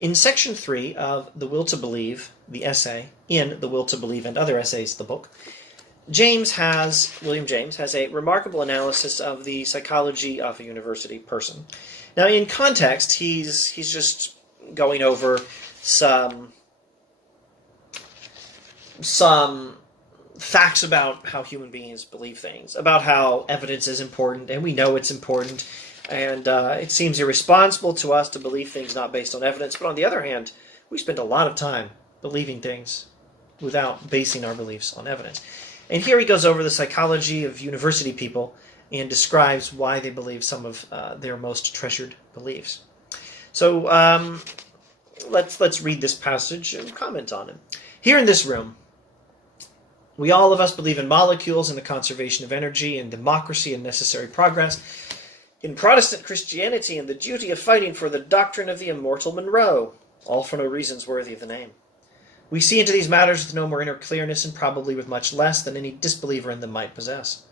In section 3 of The Will to Believe, the essay, in The Will to Believe and Other Essays, the book, William James has a remarkable analysis of the psychology of a university person. Now, in context, he's just going over some facts about how human beings believe things, about how evidence is important, and we know it's important, and it seems irresponsible to us to believe things not based on evidence. But on the other hand, we spend a lot of time believing things without basing our beliefs on evidence. And here he goes over the psychology of university people and describes why they believe some of their most treasured beliefs. So let's read this passage and comment on it. Here in this room, we all of us believe in molecules and the conservation of energy and democracy and necessary progress, in Protestant Christianity and the duty of fighting for the doctrine of the immortal Monroe, all for no reasons worthy of the name. We see into these matters with no more inner clearness and probably with much less than any disbeliever in them might possess.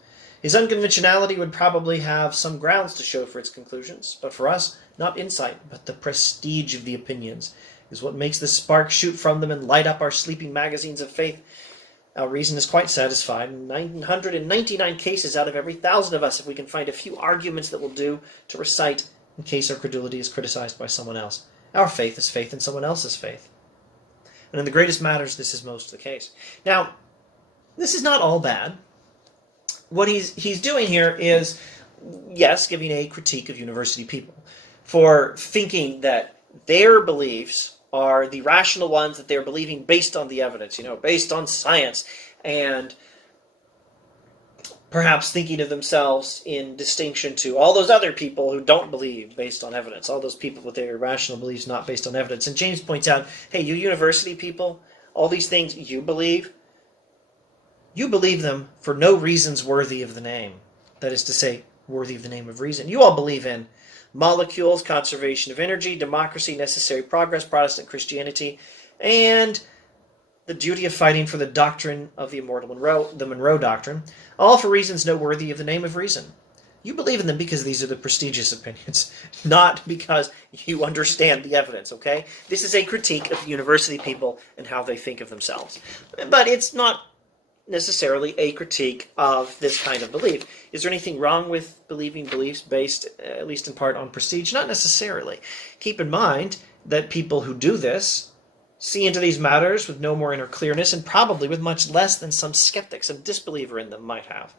His unconventionality would probably have some grounds to show for its conclusions, but for us, not insight, but the prestige of the opinions is what makes the spark shoot from them and light up our sleeping magazines of faith. Our reason is quite satisfied in 999 cases out of every 1,000 of us if we can find a few arguments that will do to recite in case our credulity is criticized by someone else. Our faith is faith in someone else's faith. And in the greatest matters, this is most the case. Now, this is not all bad. What he's doing here is, yes, giving a critique of university people for thinking that their beliefs are the rational ones that they're believing based on the evidence, based on science, and perhaps thinking of themselves in distinction to all those other people who don't believe based on evidence, all those people with their irrational beliefs not based on evidence. And James points out, hey, you university people, all these things you believe them for no reasons worthy of the name. That is to say, worthy of the name of reason. You all believe in molecules, conservation of energy, democracy, necessary progress, Protestant Christianity, and the duty of fighting for the doctrine of the immortal Monroe, the Monroe Doctrine, all for reasons no worthy of the name of reason. You believe in them because these are the prestigious opinions, not because you understand the evidence, okay? This is a critique of university people and how they think of themselves. But it's not necessarily a critique of this kind of belief. Is there anything wrong with believing beliefs based, at least in part, on prestige? Not necessarily. Keep in mind that people who do this see into these matters with no more inner clearness and probably with much less than some skeptic, some disbeliever in them might have.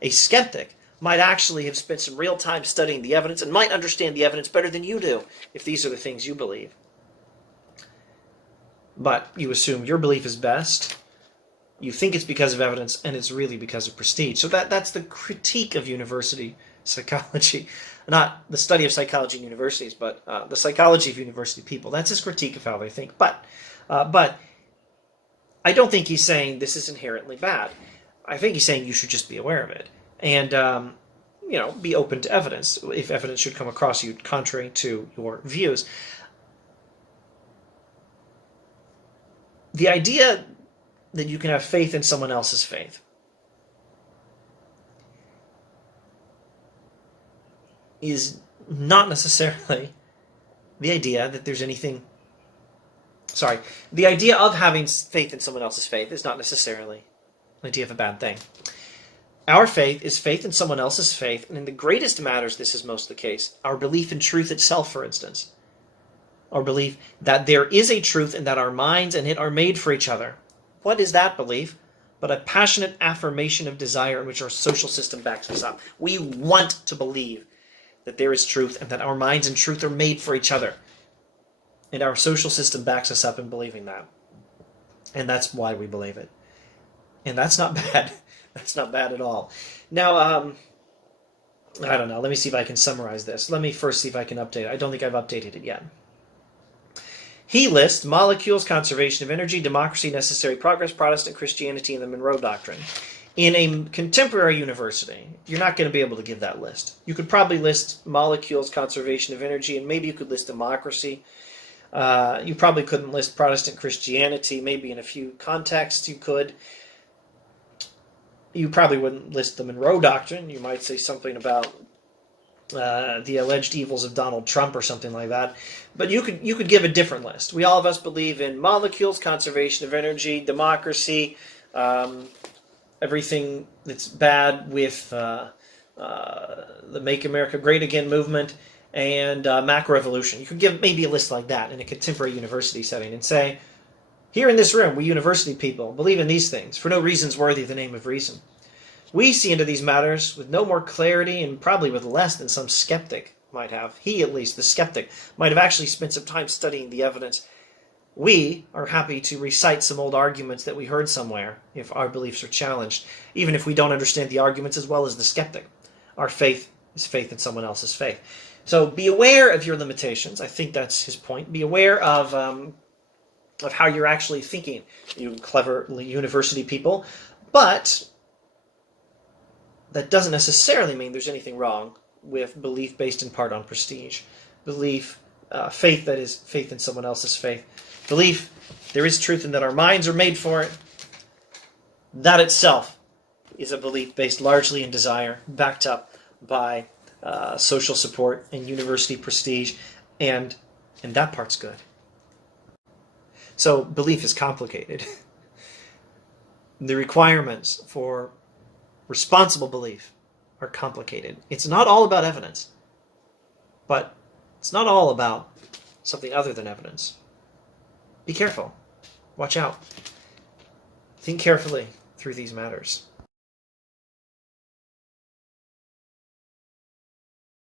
A skeptic might actually have spent some real time studying the evidence and might understand the evidence better than you do if these are the things you believe. But you assume your belief is best. You think it's because of evidence, and it's really because of prestige. So that's the critique of university psychology. Not the study of psychology in universities, but the psychology of university people. That's his critique of how they think. But I don't think he's saying this is inherently bad. I think he's saying you should just be aware of it. And, be open to evidence if evidence should come across you contrary to your views. The idea that you can have faith in someone else's faith is not necessarily the idea that there's anything... the idea of having faith in someone else's faith is not necessarily the idea of a bad thing. Our faith is faith in someone else's faith, and in the greatest matters this is most the case. Our belief in truth itself, for instance. Our belief that there is a truth and that our minds and it are made for each other. What is that belief but a passionate affirmation of desire in which our social system backs us up? We want to believe that there is truth and that our minds and truth are made for each other. And our social system backs us up in believing that. And that's why we believe it. And that's not bad. That's not bad at all. Now, I don't know. Let me see if I can summarize this. Let me first see if I can update it. I don't think I've updated it yet. He lists molecules, conservation of energy, democracy, necessary progress, Protestant Christianity, and the Monroe Doctrine. In a contemporary university, you're not going to be able to give that list. You could probably list molecules, conservation of energy, and maybe you could list democracy. You probably couldn't list Protestant Christianity. Maybe in a few contexts you could. You probably wouldn't list the Monroe Doctrine. You might say something about the alleged evils of Donald Trump or something like that. But you could give a different list. We all of us believe in molecules, conservation of energy, democracy, everything that's bad with the Make America Great Again movement, and macroevolution. You could give maybe a list like that in a contemporary university setting and say, here in this room, we university people believe in these things for no reasons worthy of the name of reason. We see into these matters with no more clarity and probably with less than some skeptic might have. He, at least, the skeptic, might have actually spent some time studying the evidence. We are happy to recite some old arguments that we heard somewhere if our beliefs are challenged, even if we don't understand the arguments as well as the skeptic. Our faith is faith in someone else's faith. So be aware of your limitations. I think that's his point. Be aware of how you're actually thinking, you clever university people. But that doesn't necessarily mean there's anything wrong with belief based in part on prestige. Belief, faith that is faith in someone else's faith. Belief, there is truth in that our minds are made for it. That itself is a belief based largely in desire, backed up by social support and university prestige, and that part's good. So belief is complicated. The requirements for responsible belief are complicated. It's not all about evidence, but it's not all about something other than evidence. Be careful. Watch out. Think carefully through these matters.